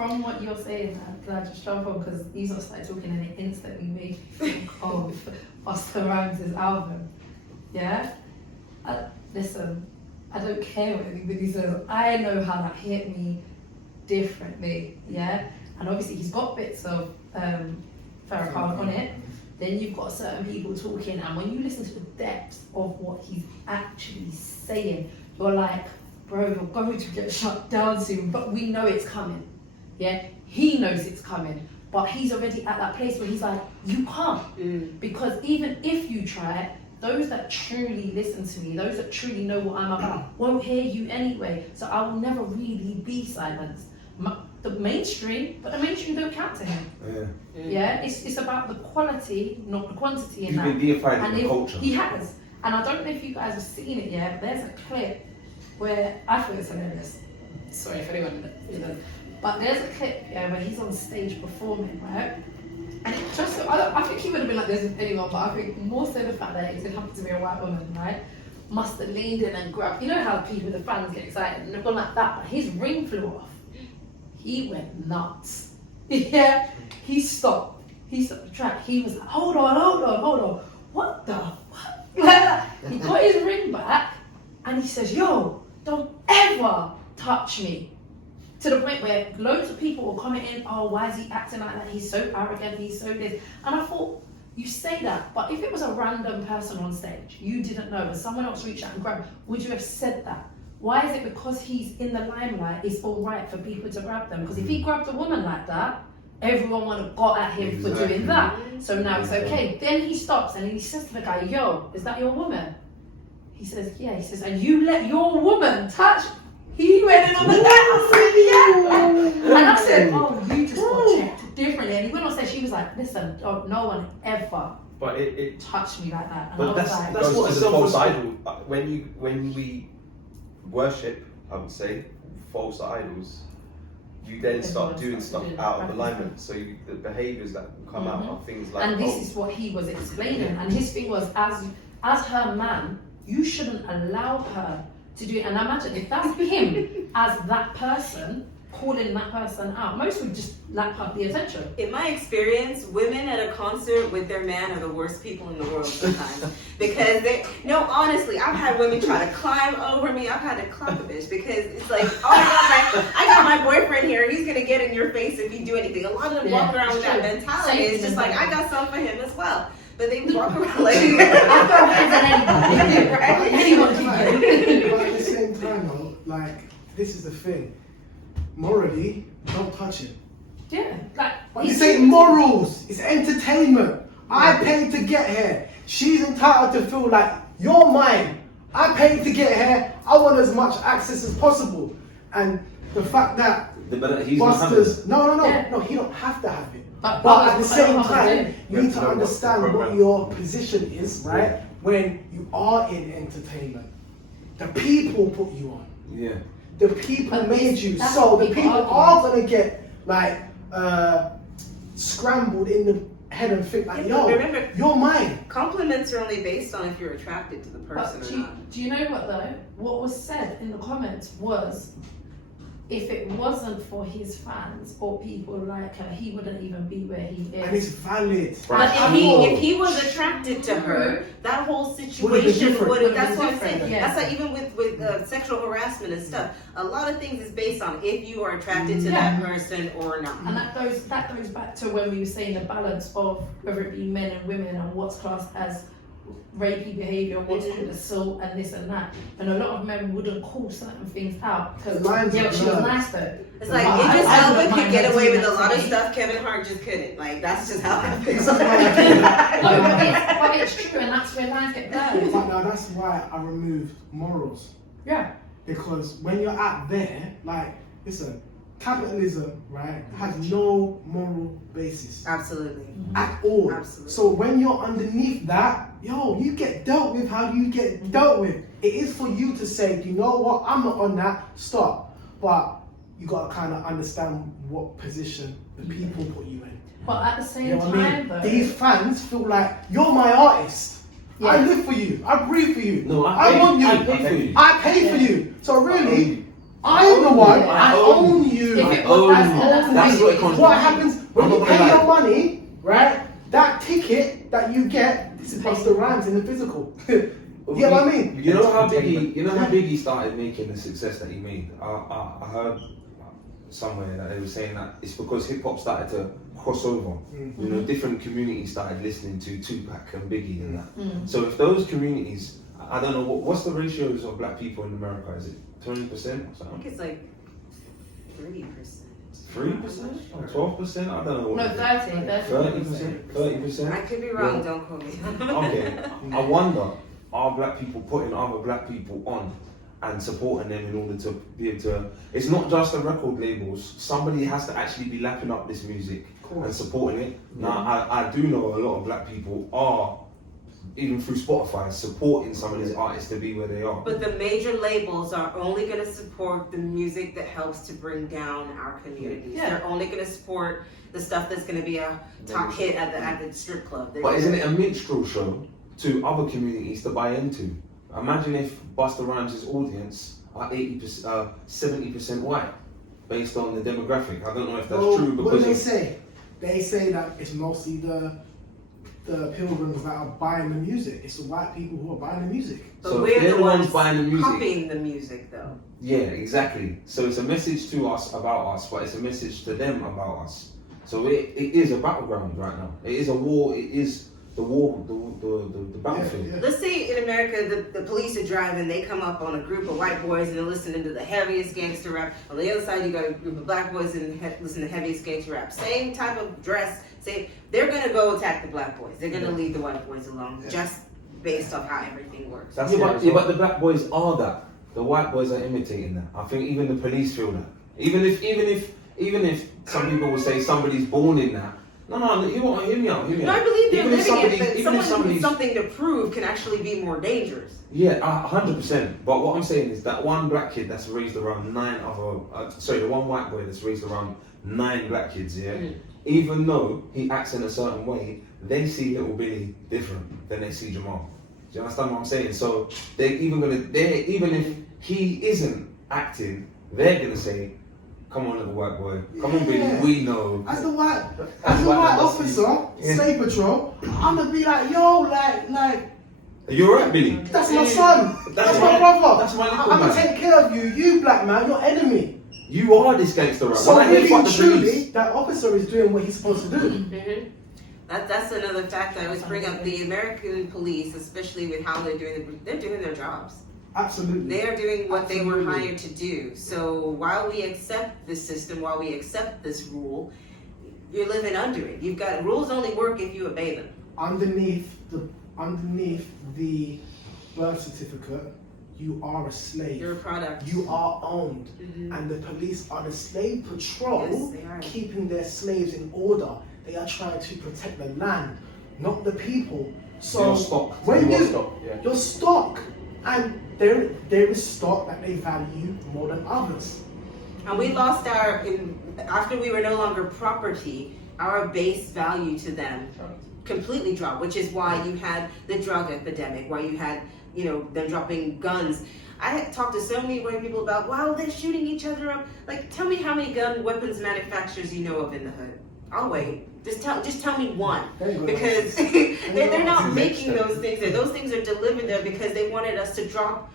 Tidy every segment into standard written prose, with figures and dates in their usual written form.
from what you're saying, I just jump on because he's not started talking and it instantly made me think of Oscar Rhymes' album. Yeah? Listen, I don't care what anybody says. I know how that hit me differently. Yeah? And obviously he's got bits of Farrakhan on it. Then you've got certain people talking, and when you listen to the depths of what he's actually saying, you're like, bro, you're going to get shut down soon, but we know it's coming. Yeah, he knows it's coming, but he's already at that place where he's like, you can't, because even if you try, those that truly listen to me, those that truly know what I'm about, won't hear you anyway. So I will never really be silenced. The mainstream don't count to him. Yeah, it's about the quality, not the quantity. He's been deifying the culture. He has, and I don't know if you guys have seen it yet. But there's a clip where I thought it's hilarious. Sorry if anyone didn't. But there's a clip where he's on stage performing, right? And it just, I think he would have been like this anyone, but I think more so the fact that it happened to be a white woman, right? Must have leaned in and grabbed. You know how people, the fans get excited and they've gone like that, but his ring flew off. He went nuts. Yeah, he stopped the track. He was like, hold on. What the fuck? He got his ring back and he says, yo, don't ever touch me. To the point where loads of people were commenting, oh, why is he acting like that? He's so arrogant, he's so this. And I thought, you say that, but if it was a random person on stage, you didn't know, and someone else reached out and grabbed, would you have said that? Why is it because he's in the limelight, it's all right for people to grab them? Because if he grabbed a woman like that, everyone would have got at him for doing that. So now it's okay. Then he stops and he says to the guy, yo, is that your woman? He says, yeah. He says, and you let your woman touch? He went in on the dance. Yeah. And I said, oh, you just got checked differently. And he went on stage, she was like, listen, oh, no one ever touched me like that. And but that's what a false idol. When we worship, I would say, false idols, you then start doing stuff out of alignment. So the behaviours that come out are things like. And this is what he was explaining. And his thing was, as her man, you shouldn't allow her to do it. And imagine if that's him as that person, calling that person out, most would just lap up the attention. In my experience, women at a concert with their man are the worst people in the world sometimes. Because honestly, I've had women try to climb over me. I've had to clap a bitch because it's like, oh I got my boyfriend here, he's gonna get in your face if you do anything. A lot of them walk around with that mentality. It's just like, I got something for him as well. But they walk around like anyone can get it. But at the same time though, like, this is the thing. Morally, don't touch it. Yeah, like this ain't morals, it's entertainment. I paid to get here. She's entitled to feel like you're mine. I paid to get here. I want as much access as possible. And the fact that Buster's no, he don't have to have it. But at the same time, you need to understand what your position is, right? When you are in entertainment, the people put you on. Yeah. The people made you, so the people are gonna get like scrambled in the head and think like, yo, remember, you're mine. Compliments are only based on if you're attracted to the person or not. Do you know what though? What was said in the comments was, if it wasn't for his fans or people like her, he wouldn't even be where he is. And it's valid. But if he was attracted to her, that whole situation would. That's what I'm saying. Yeah. That's like even with sexual harassment and stuff. A lot of things is based on if you are attracted to that person or not. And that goes back to when we were saying the balance of whether it be men and women and what's classed as rapey behaviour and what's called assault and this and that. And a lot of men wouldn't call certain things out because she was nice though. It's like Idris Elba could get away with a lot of stuff Kevin Hart just couldn't. Like that's just how it is. But it's true, and that's where lines get blurred. But now that's why I removed morals. Yeah. Because when you're out there, like, listen, capitalism, right, has no moral basis. Absolutely. At all. Absolutely. So when you're underneath that, you get dealt with how you get dealt with. It is for you to say, you know what, I'm not on that, stop. But you gotta kind of understand what position the people put you in. But at the same time, though, these fans feel like, you're my artist. Yeah. I live for you. I breathe for you. No, I want you. I pay for you. I pay for you. So really, I'm the one. I I own own you. If I it own was you. That's what it comes What to. happens when I'm you not pay gonna your lie. money, right? That ticket that you get, this is Busta Rhymes in the physical. You get what I mean? You know how Biggie started making the success that he made. I heard somewhere that they were saying that it's because hip hop started to cross over. You know, different communities started listening to Tupac and Biggie and that. So if those communities, I don't know what's the ratios of black people in America? Is it 20% or I something? think it's like 3%. 3% or 12%? I don't know. What No, it is. 30%. 30%? I could be wrong, Well, don't quote me. Okay, I wonder, are black people putting other black people on and supporting them in order to be able to, it's not just the record labels, somebody has to actually be lapping up this music and supporting it. Now, I do know a lot of black people are, even through Spotify, supporting some of these artists to be where they are. But the major labels are only going to support the music that helps to bring down our communities. Yeah. They're only going to support the stuff that's going to be a top hit at the strip club. But isn't it a minstrel show to other communities to buy into? Imagine if Busta Rhymes' audience are 70% white, based on the demographic. I don't know if that's true because what do they say? They say that it's mostly the pilgrims that are buying the music. It's the white people who are buying the music. But So we're they're the the ones ones buying the music. copying the music, though. Yeah, exactly. So it's a message to us about us, but it's a message to them about us. So it is a battleground right now. It is a war. It is the war, the battlefield. Yeah. Let's say in America, the police are driving, they come up on a group of white boys and they're listening to the heaviest gangster rap. On the other side, you got a group of black boys and listen to heaviest gangster rap. Same type of dress. They're gonna go attack the black boys. They're gonna leave the white boys alone, just based off how everything works. That's but the black boys are that. The white boys are imitating that. I think even the police feel that. Even if some people will say somebody's born in that. No, you won't hear me out. Hear me No, out. I believe they're Even if living it, somebody- but even if someone with somebody's- something to prove can actually be more dangerous. Yeah, 100%. But what I'm saying is that one black kid that's raised around the one white boy that's raised around 9 black kids, yeah. Even though he acts in a certain way, they see Little Billy different than they see Jamal. Do you understand what I'm saying? So even if he isn't acting, they're gonna say, "Come on, little white boy. Come on, Billy. We know." As the white white officer, Yeah. State Patrol, I'm gonna be like, yo, like. You're right, Billy. That's my son. That's my brother. That's my little I'm man. gonna take care of you. You black man, your enemy. You are this gangster, right? So When I hear really, fuck the truly, police, that officer is doing what he's supposed to do. That's another fact I always bring up. The American police, especially with how they're doing their jobs. Absolutely. They are doing what they were Absolutely. hired to do. So while we accept this system, while we accept this rule, you're living under it. You've got rules only work if you obey them. Underneath the birth certificate, you are a slave. You're a product. You are owned. And the police are the slave patrol, Yes, they are. keeping their slaves in order. They are trying to protect the land, not the people. So Your stock. when Your you stock, yeah. your stock, and there is stock that they value more than others. And we lost after we were no longer property, our base value to them completely dropped, which is why you had the drug epidemic, why you had, them dropping guns. I had talked to so many white people about, wow, they're shooting each other up. Like, tell me how many gun weapons manufacturers you know of in the hood. I'll wait. Just tell me one, because they're not making those things there. Those things are delivered there because they wanted us to drop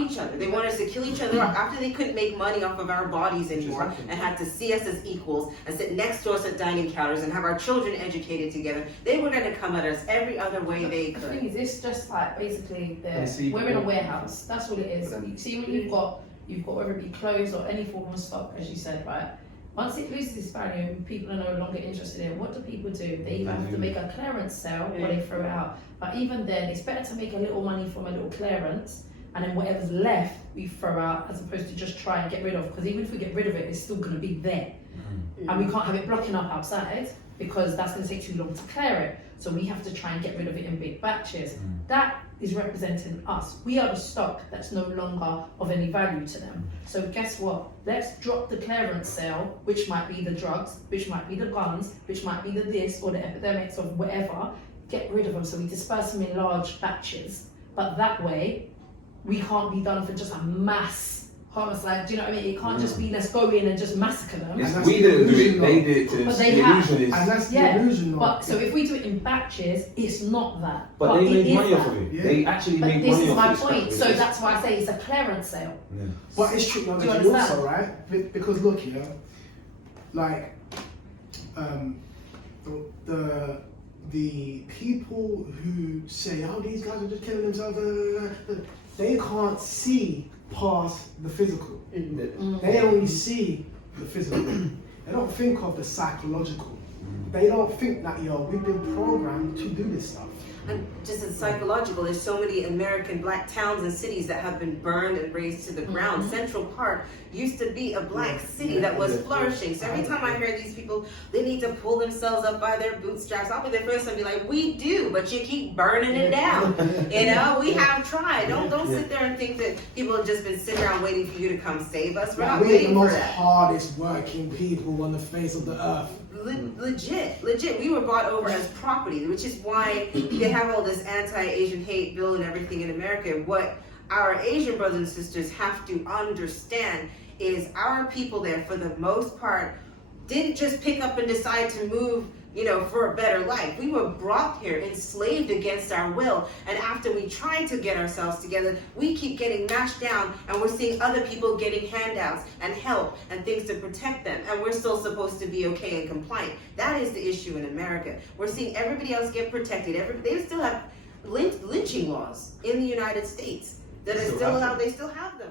each other. They wanted us to kill each other after they couldn't make money off of our bodies anymore and had to see us as equals and sit next to us at dining counters and have our children educated together. They were going to come at us every other way they The thing could. is, it's just like basically see, we're in a warehouse. That's what it is. You see, when you've got whether it be clothes or any form of stock, as you said, right? Once it loses its value and people are no longer interested in it, what do people do? They either have to make a clearance sale or they throw it out. But even then, it's better to make a little money from a little clearance, and then whatever's left we throw out, as opposed to just try and get rid of. Because even if we get rid of it, it's still going to be there. And we can't have it blocking up outside because that's going to take too long to clear it. So we have to try and get rid of it in big batches. That is representing us. We are the stock that's no longer of any value to them. So guess what? Let's drop the clearance sale, which might be the drugs, which might be the guns, which might be the this or the epidemics of whatever. Get rid of them. So we disperse them in large batches. But that way, we can't be done for just a mass homicide. Do you know what I mean? It can't just be let's go in and just massacre them. It's, that's we the didn't do it, illusion, they though. did it to But us. they The have. illusion is. And that's the Yeah, illusion, though. but so if we do it in batches, it's not that. But they it made is money off that. of it. Yeah. They actually But made this money is off my it. point. So that's why I say it's a clearance sale. Yeah. But it's Do you technology understand? also, right? Because look, you know, like the people who say, oh, these guys are just killing themselves, they can't see past the physical. They only see the physical. They don't think of the psychological. They don't think that, we've been programmed to do this stuff. And just as psychological, there's so many American black towns and cities that have been burned and razed to the ground. Central Park used to be a black city that was flourishing. So every time I hear these people, they need to pull themselves up by their bootstraps, I'll be the first one to be like, we do, but you keep burning it down. We have tried. Don't sit there and think that people have just been sitting around waiting for you to come save us. We're not We're the waiting for most that. hardest working people on the face of the earth. Legit. We were bought over as property, which is why they have all this anti-Asian hate bill and everything in America. What our Asian brothers and sisters have to understand is our people there, for the most part, didn't just pick up and decide to move, for a better life. We were brought here, enslaved against our will, and after we tried to get ourselves together, we keep getting mashed down, and we're seeing other people getting handouts and help and things to protect them, and we're still supposed to be okay and compliant. That is the issue in America. We're seeing everybody else get protected. They still have lynching laws in the United States that are still allowed. They still have them.